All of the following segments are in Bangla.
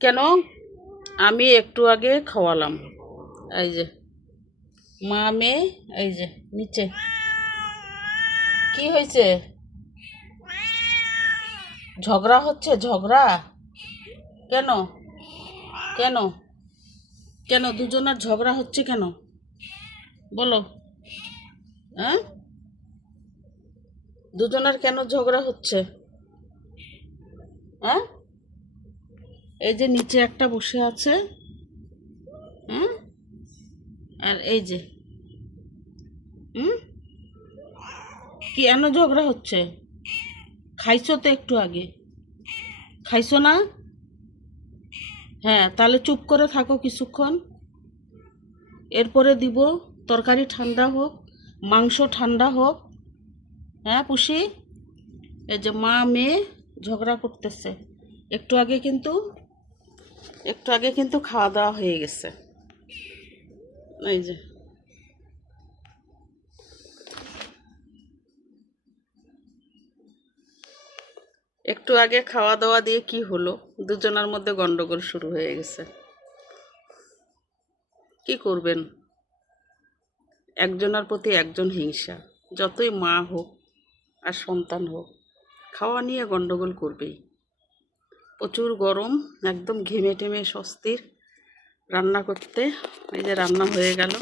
কেন? আমি একটু আগে খাওয়ালাম। এই যে মা মেয়ে, এই যে নিচে। কি হয়েছে? ঝগড়া হচ্ছে? ঝগড়া কেন? কেন? কেন দুজনের ঝগড়া হচ্ছে কেন? বলো। হ্যাঁ, দুজনের কেন ঝগড়া হচ্ছে? হ্যাঁ, এই যে নিচে একটা বসে আছে। হ্যাঁ, আর এই যে হুম, কেন ঝগড়া হচ্ছে? খাইছো তো একটু আগে, খাইছো না? হ্যাঁ, তাহলে চুপ করে থাকো কিছুক্ষণ, এরপরে দিব। তরকারি ঠান্ডা হোক, মাংস ঠান্ডা হোক। হ্যাঁ পুষি, এই যে মা মেয়ে ঝগড়া করতেছে। একটু আগে কিন্তু একটু আগে কিন্তু খাওয়া দাওয়া হয়ে গেছে। এই যে একটু আগে খাওয়া দাওয়া দিয়ে কি হলো, দুজনের মধ্যে গন্ডগোল শুরু হয়ে গেছে। কি করবেন, একজনের প্রতি একজন হিংসা। যতই মা হোক আর সন্তান হোক, খাওয়া নিয়ে গন্ডগোল করবেই। প্রচুর গরম, একদম ঘেমে টেমে স্বস্তির রান্না করতে। এই যে রান্না হয়ে গেল।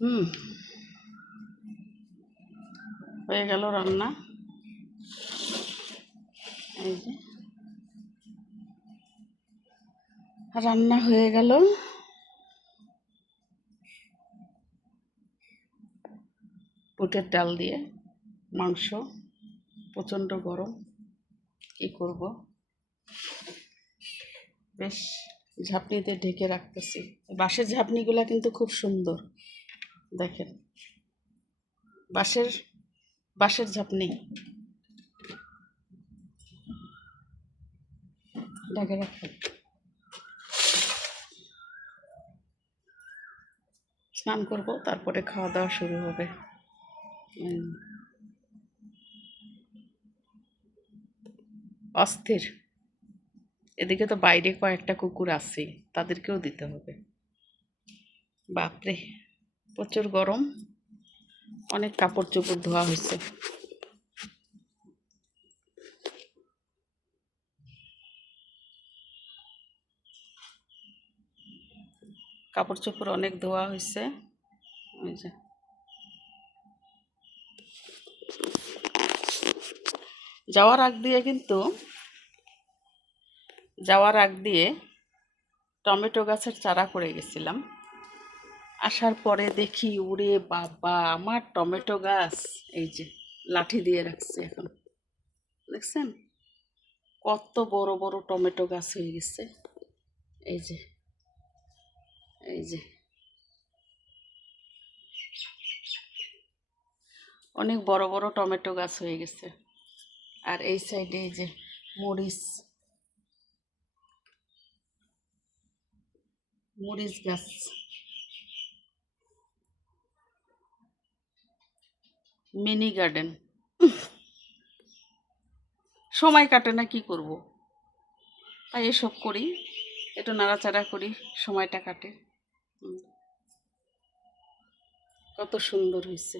হুম, হয়ে গেল রান্না। এই যে রান্না হয়ে গেল। বুটের ডাল দিয়ে মাংস, প্রচণ্ড গরম, কি করব, বেশ ঝাঁপনিতে ঢেকে রাখতেছি। বাঁশের ঝাঁপনিগুলা কিন্তু খুব সুন্দর, দেখেন। বাঁশের বাঁশের ঝাঁপনি ঢেকে রাখেন। স্নান করব, তারপরে খাওয়া দাওয়া শুরু হবে। অস্থির। এদিকে তো বাইরে কয়েকটা কুকুর আছে, তাদেরকেও দিতে হবে। বাপরে, প্রচুর গরম। অনেক কাপড় চোপড় ধোয়া হয়েছে। কাপড় চোপড় অনেক ধোয়া হয়েছে। ওই যে যাওয়ার আগ দিয়ে কিন্তু যাওয়ার আগ দিয়ে টমেটো গাছের চারা করে গেছিলাম। আসার পরে দেখি, উড়ে বাবা, আমার টমেটো গাছ এই যে লাঠি দিয়ে রাখছে এখন। দেখছেন কত বড় বড় টমেটো গাছ হয়ে গেছে। এই যে এই যে অনেক বড় বড় টমেটো গাছ হয়ে গেছে। আর এই সাইডে এই যে মরিচ, মরিচ গাছ। Mini garden. সময় কাটে না, কি করব, তাই এসব করি, একটু নাড়াচাড়া করি, সময়টা কাটে। কত সুন্দর হয়েছে।